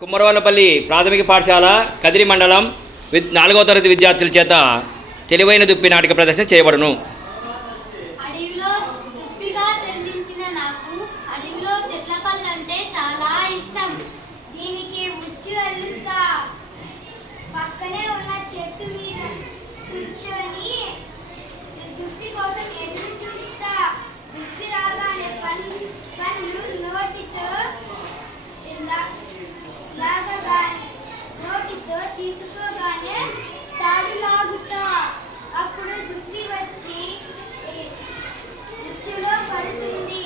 కుమ్మరవనపల్లి ప్రాథమిక పాఠశాల కదిరి మండలం 4వ తరగతి విద్యార్థుల చేత తెలివైన దుప్పి నాటక ప్రదర్శన చేయబడును. అడవిలో దుప్పిగా జన్మించిన నాకు అడవిలో చెట్ల పళ్ళంటే చాలా ఇష్టం. దీనికి ఉచ్చు అల్లుతా పక్కనే ఉన్న చెట్టు మీద కూర్చొని దుప్పి కోసం ఎదురు చూస్తా. దుప్పి రాగానే పళ్ళు నోటితో నోటితో తీసుకోగానే తాడు లాగుతా. అప్పుడు దుప్పి వచ్చి ఉచ్చులో పడుతుంది.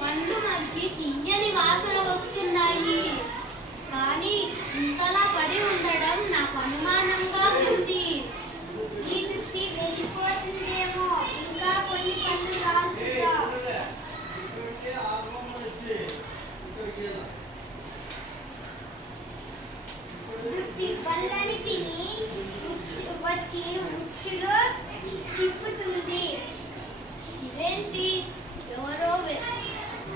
పండ్లు మధ్య తీయని వాసన వస్తున్నాయి, కానీ ఇంతలా పడి ఉండడం నాకు అనుమానంగా ఉంది. ఈ దుప్పి వెళ్ళిపోతుందేమో, ఇంకా కొన్ని పళ్ళు రాల్చుతా. దుప్పి పళ్ళని తిని వచ్చి ఉచ్చులో చిక్కుతుంది. ఇదేంటి, ఎవరో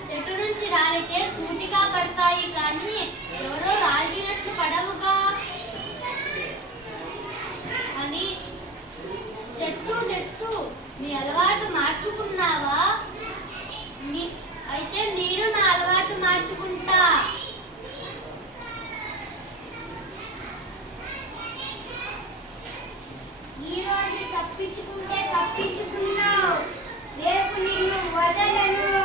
చెట్టు నుంచి రాలితే సూటిగా పడతాయి, కానీ ఎవరో రాల్చినట్లు పడవుగా అని. చెట్టు చెట్టు నీ అలవాటు మార్చుకున్నావా? అయితే నేను నా అలవాటు మార్చుకుంటా. ఈ రోజు తప్పించుకుంటే తప్పించుకున్నావు, రేపు నిన్ను వదలను.